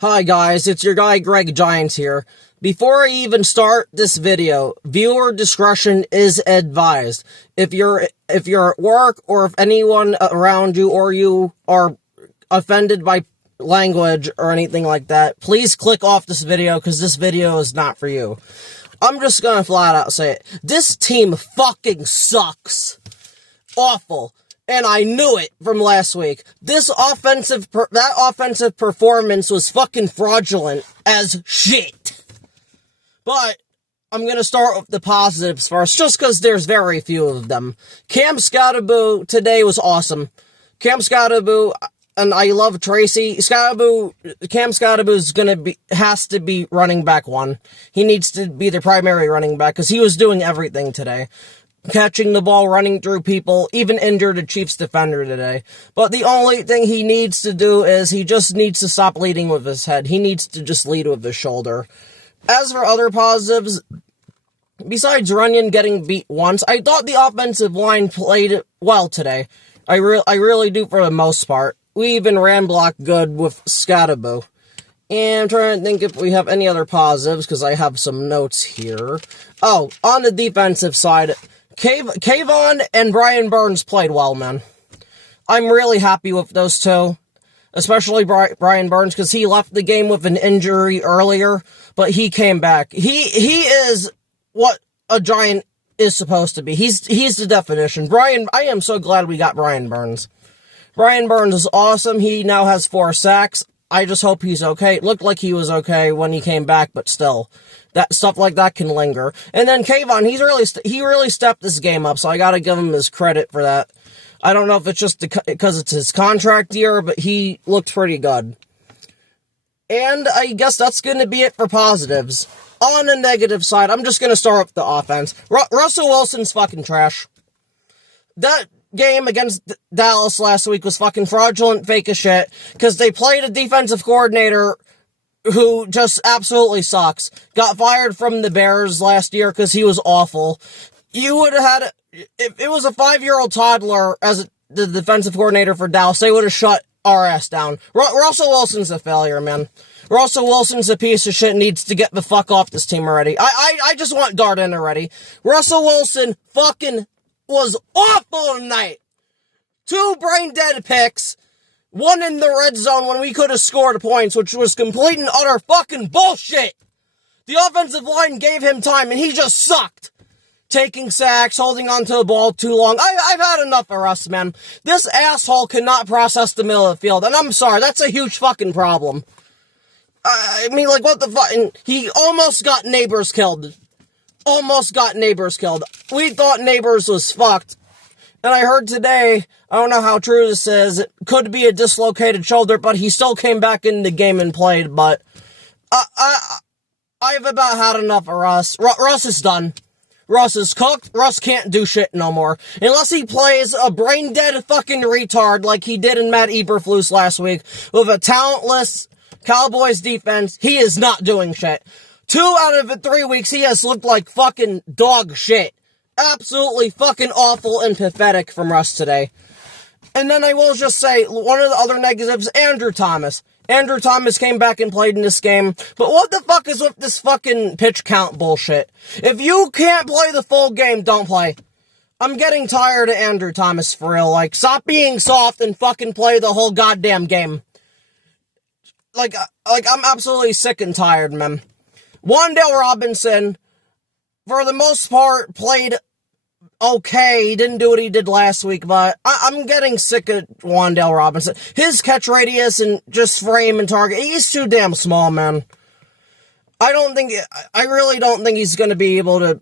Hi guys, it's your guy Greg Giants here. Before I even start this video, viewer discretion is advised. If you're at work or if anyone around you or you are offended by language or anything like that, please click off this video because this video is not for you. I'm just gonna flat out say it. This team fucking sucks. Awful. And I knew it from last week. That offensive performance was fucking fraudulent as shit. But I'm gonna start with the positives first, just because there's very few of them. Cam Scottaboo today was awesome. Cam Scottaboo, and I love Tracy. Cam Scottaboo has to be running back one. He needs to be the primary running back, because he was doing everything today. Catching the ball, running through people, even injured a Chiefs defender today. But the only thing he needs to do is he just needs to stop leading with his head. He needs to just lead with his shoulder. As for other positives, besides Runyon getting beat once, I thought the offensive line played well today. I really do for the most part. We even ran block good with Scottaboo. And I'm trying to think if we have any other positives, because I have some notes here. Oh, on the defensive side, Kayvon and Brian Burns played well, man. I'm really happy with those two. Especially Brian Burns, because he left the game with an injury earlier, but he came back. He is what a Giant is supposed to be. He's the definition. I am so glad we got Brian Burns. Brian Burns is awesome. He now has 4 sacks. I just hope he's okay. It looked like he was okay when he came back, but still, that stuff like that can linger. And then Kayvon, he really stepped this game up, so I gotta give him his credit for that. I don't know if it's just because it's his contract year, but he looked pretty good. And I guess that's gonna be it for positives. On the negative side, I'm just gonna start with the offense. Russell Wilson's fucking trash. That game against Dallas last week was fucking fraudulent, fake as shit, because they played a defensive coordinator who just absolutely sucks. Got fired from the Bears last year because he was awful. You would have had, if it was a 5-year-old toddler as the defensive coordinator for Dallas, they would have shut our ass down. Russell Wilson's a failure, man. Russell Wilson's a piece of shit, needs to get the fuck off this team already. I just want Darden already. Russell Wilson fucking was awful tonight. 2 brain-dead picks. 1 in the red zone when we could have scored points, which was complete and utter fucking bullshit. The offensive line gave him time, and he just sucked. Taking sacks, holding onto the ball too long. I've had enough of Russ, man. This asshole cannot process the middle of the field, and I'm sorry, that's a huge fucking problem. I mean, like, what the fuck? And he almost got Neighbors killed. Almost got Neighbors killed. We thought Neighbors was fucked. And I heard today, I don't know how true this is, it could be a dislocated shoulder, but he still came back in the game and played, but I've about had enough of Russ. Russ is done. Russ is cooked. Russ can't do shit no more. Unless he plays a brain-dead fucking retard like he did in Matt Eberflus last week with a talentless Cowboys defense, he is not doing shit. 2 out of the 3 weeks, he has looked like fucking dog shit. Absolutely fucking awful and pathetic from Russ today. And then I will just say, one of the other negatives, Andrew Thomas. Andrew Thomas came back and played in this game, but what the fuck is with this fucking pitch count bullshit? If you can't play the full game, don't play. I'm getting tired of Andrew Thomas for real. Like, stop being soft and fucking play the whole goddamn game. Like I'm absolutely sick and tired, man. Wan'Dale Robinson, for the most part, played okay. He didn't do what he did last week, but I'm getting sick of Wan'Dale Robinson. His catch radius and just frame and target, he's too damn small, man. I really don't think he's going to be able to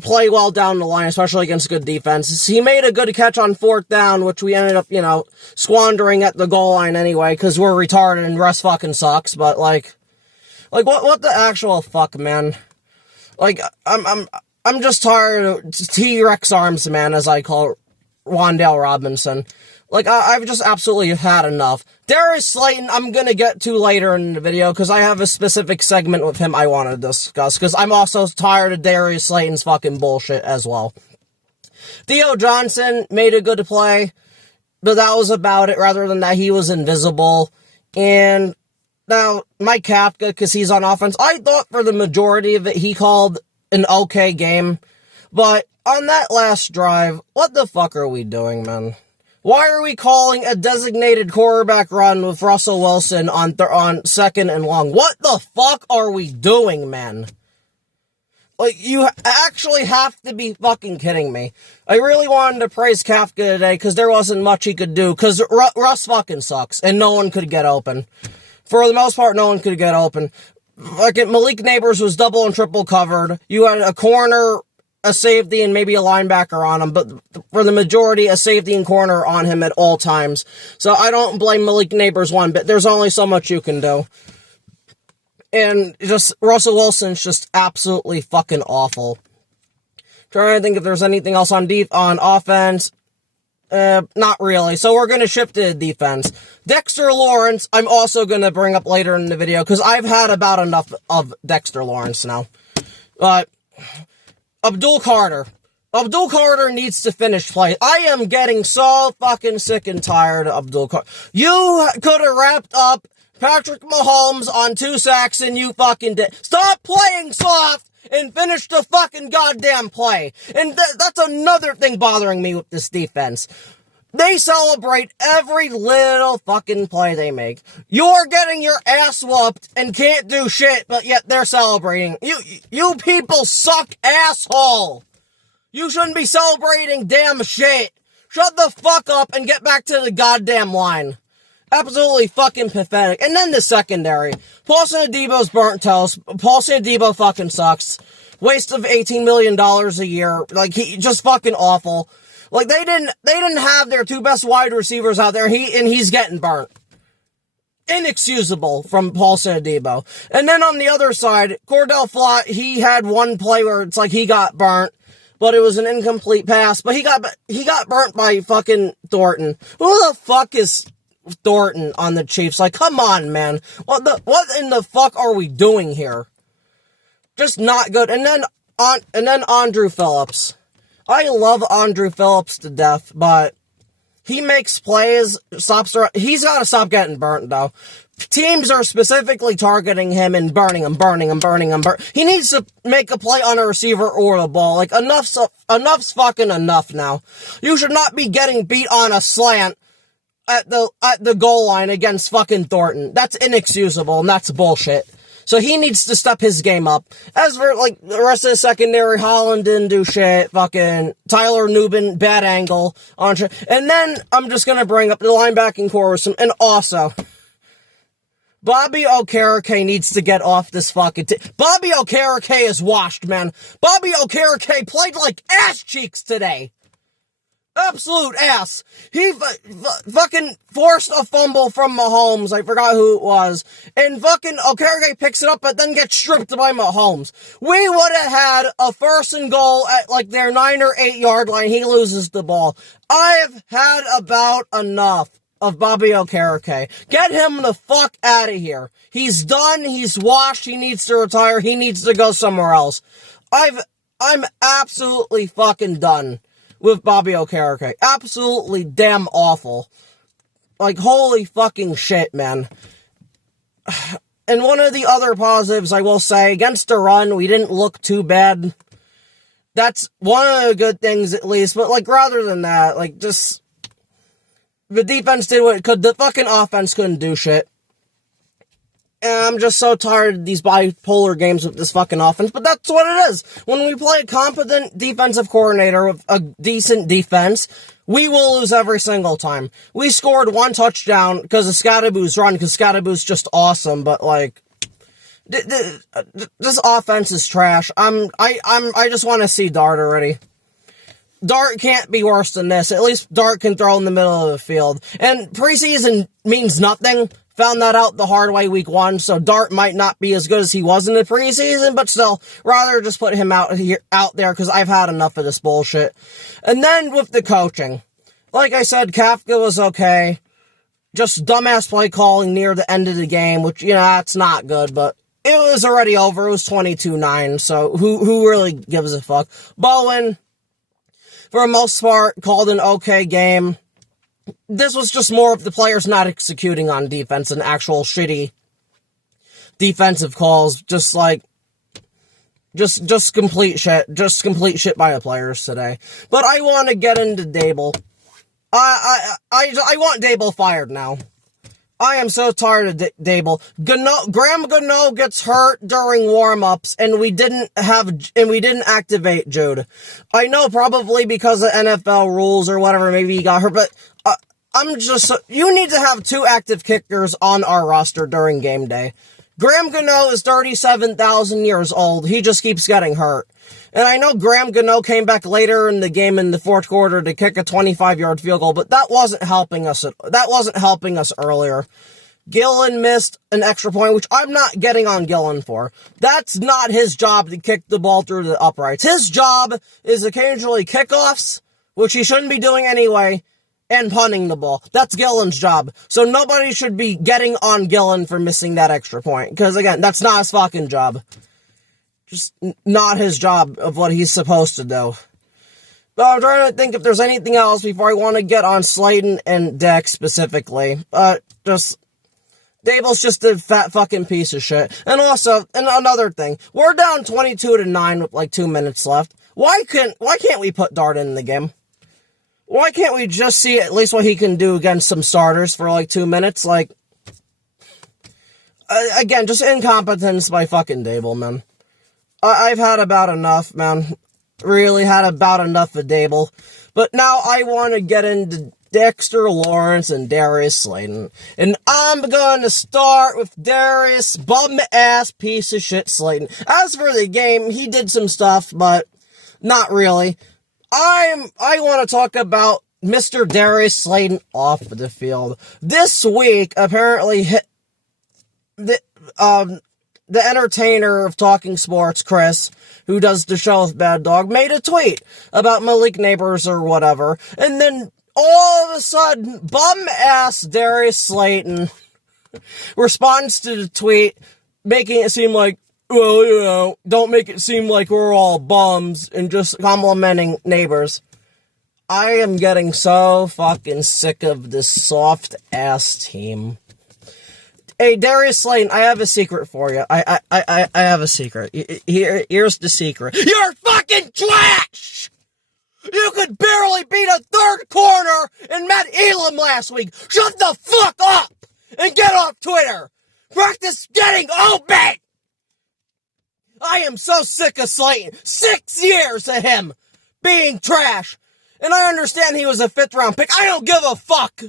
play well down the line, especially against good defenses. He made a good catch on 4th down, which we ended up, squandering at the goal line anyway, because we're retarded and Russ fucking sucks, but like, what the actual fuck, man? Like, I'm just tired of T-Rex arms, man, as I call Wan'Dale Robinson. Like, I've just absolutely had enough. Darius Slayton, I'm gonna get to later in the video, because I have a specific segment with him I want to discuss, because I'm also tired of Darius Slayton's fucking bullshit as well. Theo Johnson made a good play, but that was about it. Rather than that, he was invisible. And Now, Mike Kafka, because he's on offense, I thought for the majority of it he called an okay game. But on that last drive, what the fuck are we doing, man? Why are we calling a designated quarterback run with Russell Wilson on second and long? What the fuck are we doing, man? Like, you actually have to be fucking kidding me. I really wanted to praise Kafka today because there wasn't much he could do. Because Russ fucking sucks and no one could get open. For the most part, no one could get open. Like, Malik Neighbors was double and triple covered. You had a corner, a safety, and maybe a linebacker on him, but for the majority, a safety and corner on him at all times. So I don't blame Malik Neighbors one bit. There's only so much you can do. And just, Russell Wilson's just absolutely fucking awful. Trying to think if there's anything else on offense. Not really. So we're going to shift to defense. Dexter Lawrence, I'm also going to bring up later in the video, because I've had about enough of Dexter Lawrence now. But Abdul Carter. Abdul Carter needs to finish play. I am getting so fucking sick and tired of Abdul Carter. You could have wrapped up Patrick Mahomes on 2 sacks and you fucking did. Stop playing soft and finish the fucking goddamn play. And that's another thing bothering me with this defense. They celebrate every little fucking play they make. You're getting your ass whooped and can't do shit, but yet they're celebrating. You people suck, asshole. You shouldn't be celebrating damn shit. Shut the fuck up and get back to the goddamn line. Absolutely fucking pathetic. And then the secondary. Paulson Adebo's burnt toast. Paulson Adebo fucking sucks. Waste of $18 million a year. Like, he just fucking awful. Like, they didn't have their 2 best wide receivers out there, and he's getting burnt. Inexcusable from Paulson Adebo. And then on the other side, Cordell Flott, he had one play where it's like he got burnt, but it was an incomplete pass, but he got burnt by fucking Thornton. Who the fuck is Thornton on the Chiefs? Like, come on, man. What in the fuck are we doing here? Just not good. And then Andrew Phillips. I love Andrew Phillips to death, but he makes plays, he's got to stop getting burnt, though. Teams are specifically targeting him and burning him. He needs to make a play on a receiver or the ball. Like, enough's fucking enough now. You should not be getting beat on a slant at the goal line against fucking Thornton. That's inexcusable, and that's bullshit. So he needs to step his game up. As for, like, the rest of the secondary, Holland didn't do shit. Fucking Tyler Nubin, bad angle. And then I'm just gonna bring up the linebacking core with some, and also, Bobby Okereke needs to get off this fucking Bobby Okereke is washed, man. Bobby Okereke played like ass cheeks today. Absolute ass. He fucking forced a fumble from Mahomes. I forgot who it was. And fucking Okereke picks it up, but then gets stripped by Mahomes. We would have had a 1st and goal at like their 9 or 8 yard line. He loses the ball. I've had about enough of Bobby Okereke. Get him the fuck out of here. He's done. He's washed. He needs to retire. He needs to go somewhere else. I'm absolutely fucking done with Bobby Okereke. Absolutely damn awful. Like, holy fucking shit, man. And one of the other positives, I will say, against the run, we didn't look too bad. That's one of the good things, at least. But, like, rather than that, like, just, the defense did what it could. The fucking offense couldn't do shit. And I'm just so tired of these bipolar games with this fucking offense, but that's what it is. When we play a competent defensive coordinator with a decent defense, we will lose every single time. We scored 1 touchdown because of Scadaboo's run, because Scadaboo's just awesome, but like, this offense is trash. I just want to see Dart already. Dart can't be worse than this. At least Dart can throw in the middle of the field. And preseason means nothing. Found that out the hard way week 1, so Dart might not be as good as he was in the preseason, but still, rather just put him out there, because I've had enough of this bullshit. And then with the coaching, like I said, Kafka was okay. Just dumbass play calling near the end of the game, which, you know, that's not good, but it was already over. It was 22-9, so who really gives a fuck? Bowen, for the most part, called an okay game. This was just more of the players not executing on defense and actual shitty defensive calls, just complete shit by the players today. But I want to get into Dable. I want Dable fired now. I am so tired of Dable. Graham Gano gets hurt during warm-ups, and we didn't activate Jude. I know probably because of NFL rules or whatever, maybe he got hurt, but you need to have 2 active kickers on our roster during game day. Graham Gano is 37,000 years old. He just keeps getting hurt. And I know Graham Gano came back later in the game in the 4th quarter to kick a 25-yard field goal, but that wasn't helping us earlier. Gillen missed an extra point, which I'm not getting on Gillen for. That's not his job to kick the ball through the uprights. His job is occasionally kickoffs, which he shouldn't be doing anyway, and punting the ball. That's Gillen's job. So nobody should be getting on Gillen for missing that extra point. Because, again, that's not his fucking job. Just not his job of what he's supposed to do. But I'm trying to think if there's anything else before I want to get on Slayton and Dex specifically. Dable's just a fat fucking piece of shit. And also, another thing. We're down 22-9 with 2 minutes left. Why can't we put Dart in the game? Why can't we just see at least what he can do against some starters for 2 minutes? Again, just incompetence by fucking Dable, man. I've had about enough, man. Really had about enough of Dable. But now I want to get into Dexter Lawrence and Darius Slayton. And I'm going to start with Darius bum-ass piece of shit Slayton. As for the game, he did some stuff, but not really. I want to talk about Mr. Darius Slayton off the field. This week, apparently, the entertainer of Talking Sports, Chris, who does the show with Bad Dog, made a tweet about Malik Neighbors or whatever. And then, all of a sudden, bum-ass Darius Slayton responds to the tweet, making it seem like, well, don't make it seem like we're all bums, and just complimenting Neighbors. I am getting so fucking sick of this soft-ass team. Hey, Darius Slayton, I have a secret for you. I have a secret. Here's the secret. You're fucking trash! You could barely beat a third corner in Matt Elam last week. Shut the fuck up and get off Twitter. Practice getting open. I am so sick of Slayton. 6 years of him being trash. And I understand he was a 5th round pick. I don't give a fuck.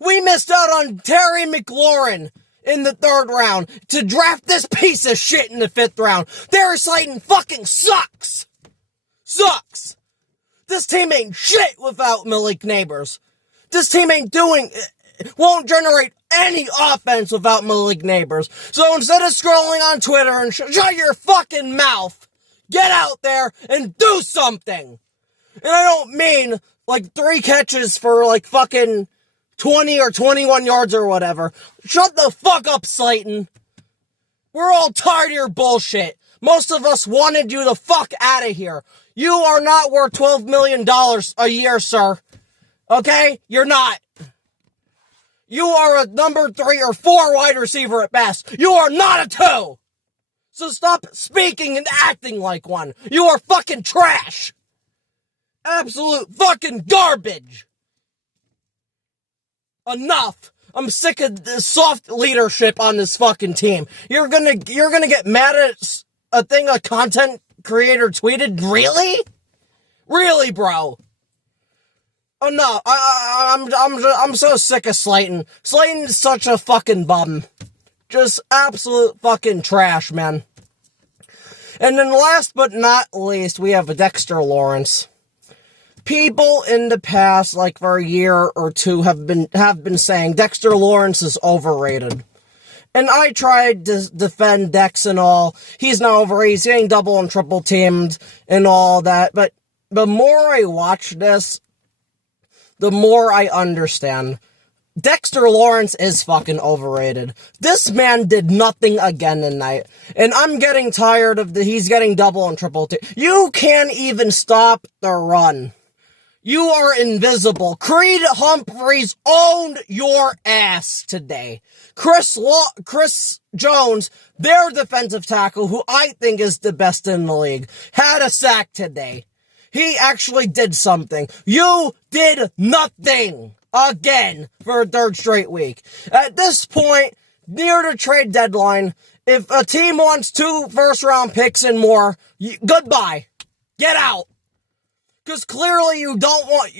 We missed out on Terry McLaurin in the 3rd round to draft this piece of shit in the 5th round. Darius Slayton fucking sucks. Sucks. This team ain't shit without Malik Neighbors. This team won't generate any offense without Malik Neighbors. So instead of scrolling on Twitter and shut your fucking mouth, get out there and do something. And I don't mean 3 catches for fucking 20 or 21 yards or whatever. Shut the fuck up, Slayton. We're all tired of your bullshit. Most of us wanted you the fuck out of here. You are not worth $12 million a year, sir. Okay? You're not. You are a number 3 or 4 wide receiver at best. You are not a 2. So stop speaking and acting like one. You are fucking trash. Absolute fucking garbage. Enough. I'm sick of this soft leadership on this fucking team. You're gonna get mad at a thing a content creator tweeted? Really? Really, bro? Oh no, I'm so sick of Slayton. Slayton's such a fucking bum. Just absolute fucking trash, man. And then last but not least, we have Dexter Lawrence. People in the past, for a year or two, have been saying Dexter Lawrence is overrated. And I tried to defend Dex and all. He's not overrated. He's getting double and triple teamed and all that. But the more I watch this, the more I understand. Dexter Lawrence is fucking overrated. This man did nothing again tonight. And I'm getting tired of he's getting double and triple teamed. You can't even stop the run. You are invisible. Creed Humphreys owned your ass today. Chris Jones, their defensive tackle, who I think is the best in the league, had a sack today. He actually did something. You did nothing again for a third straight week. At this point, near the trade deadline, if a team wants 2 first-round picks and more, goodbye. Get out. Because clearly you don't want,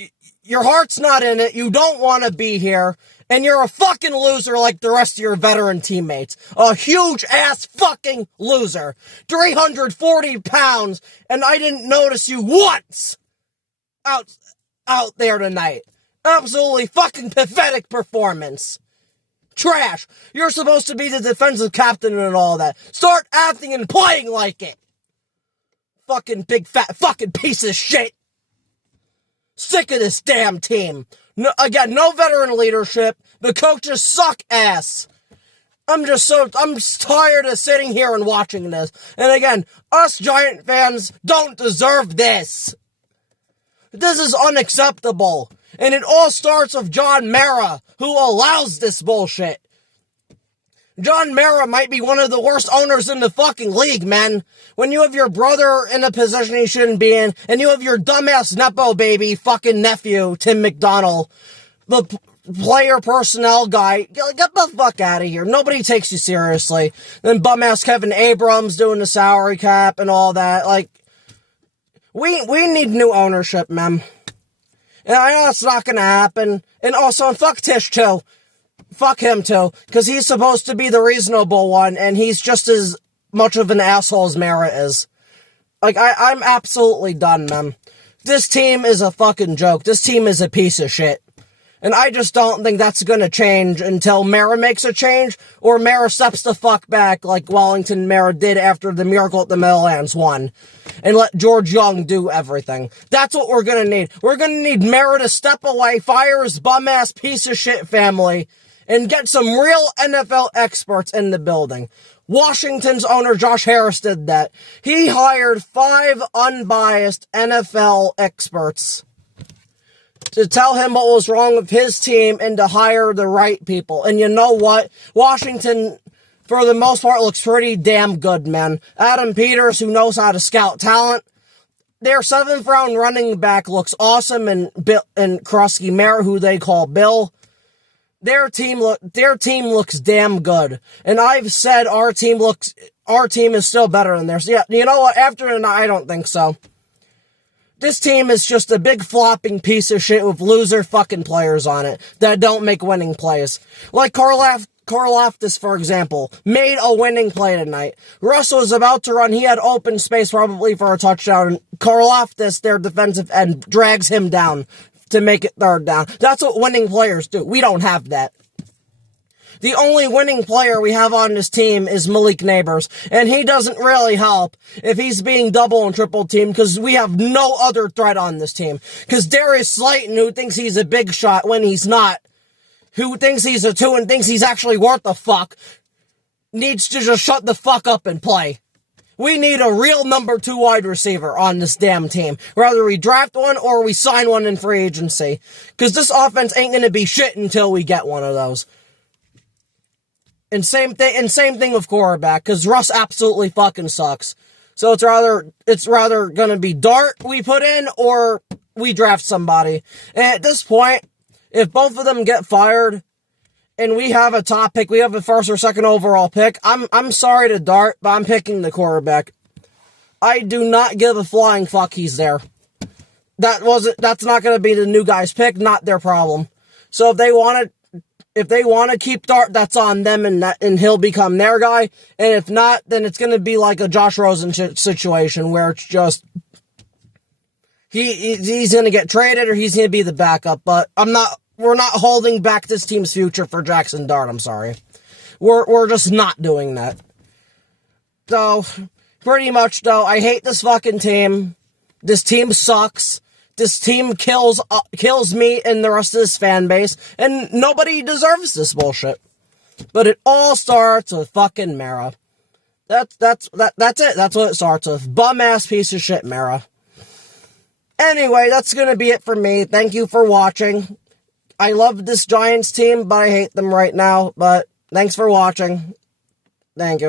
your heart's not in it, you don't want to be here, and you're a fucking loser like the rest of your veteran teammates. A huge ass fucking loser. 340 pounds, and I didn't notice you once out there tonight. Absolutely fucking pathetic performance. Trash. You're supposed to be the defensive captain and all that. Start acting and playing like it. Fucking big fat fucking piece of shit. Sick of this damn team. No, again, no veteran leadership. The coaches suck ass. I'm tired of sitting here and watching this. And again, us Giant fans don't deserve this. This is unacceptable. And it all starts with John Mara, who allows this bullshit. John Mara might be one of the worst owners in the fucking league, man. When you have your brother in a position he shouldn't be in, and you have your dumbass Nepo baby fucking nephew, Tim McDonald, the player personnel guy, get the fuck out of here. Nobody takes you seriously. Then bum-ass Kevin Abrams doing the salary cap and all that. Like, we need new ownership, man. And I know it's not gonna happen. And also, fuck Tish, too. Fuck him, too. Because he's supposed to be the reasonable one, and he's just as much of an asshole as Mara is. Like, I'm absolutely done, man. This team is a fucking joke. This team is a piece of shit. And I just don't think that's gonna change until Mara makes a change, or Mara steps the fuck back like Wellington Mara did after the Miracle at the Meadowlands won. And let George Young do everything. That's what we're gonna need. We're gonna need Mara to step away, fire his bum-ass piece of shit family, and get some real NFL experts in the building. Washington's owner, Josh Harris, did that. He hired 5 unbiased NFL experts to tell him what was wrong with his team and to hire the right people. And you know what? Washington, for the most part, looks pretty damn good, man. Adam Peters, who knows how to scout talent. Their 7th round running back looks awesome, and Krusky Mara, who they call Bill. Their team looks damn good. And I've said our team is still better than theirs. Yeah, you know what? After tonight, I don't think so. This team is just a big flopping piece of shit with loser fucking players on it that don't make winning plays. Like Karlaftis, for example, made a winning play tonight. Russell was about to run. He had open space probably for a touchdown. And Karlaftis, their defensive end, drags him down to make it 3rd down. That's what winning players do. We don't have that. The only winning player we have on this team is Malik Neighbors, and he doesn't really help if he's being double and triple teamed, because we have no other threat on this team. Because Darius Slayton, who thinks he's a big shot when he's not, who thinks he's a 2 and thinks he's actually worth the fuck, needs to just shut the fuck up and play. We need a real number 2 wide receiver on this damn team. Whether we draft one or we sign one in free agency. Because this offense ain't going to be shit until we get one of those. And same thing with quarterback, because Russ absolutely fucking sucks. So it's rather gonna be Dart we put in, or we draft somebody. And at this point, if both of them get fired, and we have a top pick, we have a 1st or 2nd overall pick, I'm sorry to Dart, but I'm picking the quarterback. I do not give a flying fuck he's there. That's not gonna be the new guy's pick, not their problem. So if they want to keep Dart, that's on them, and he'll become their guy. And if not, then it's going to be like a Josh Rosen situation where it's just he's going to get traded or he's going to be the backup. But we're not holding back this team's future for Jackson Dart. I'm sorry, we're just not doing that. So pretty much, though, I hate this fucking team. This team sucks. This team kills me and the rest of this fan base, and nobody deserves this bullshit. But it all starts with fucking Mara. That's it. That's what it starts with. Bum ass piece of shit, Mara. Anyway, that's gonna be it for me. Thank you for watching. I love this Giants team, but I hate them right now. But thanks for watching. Thank you.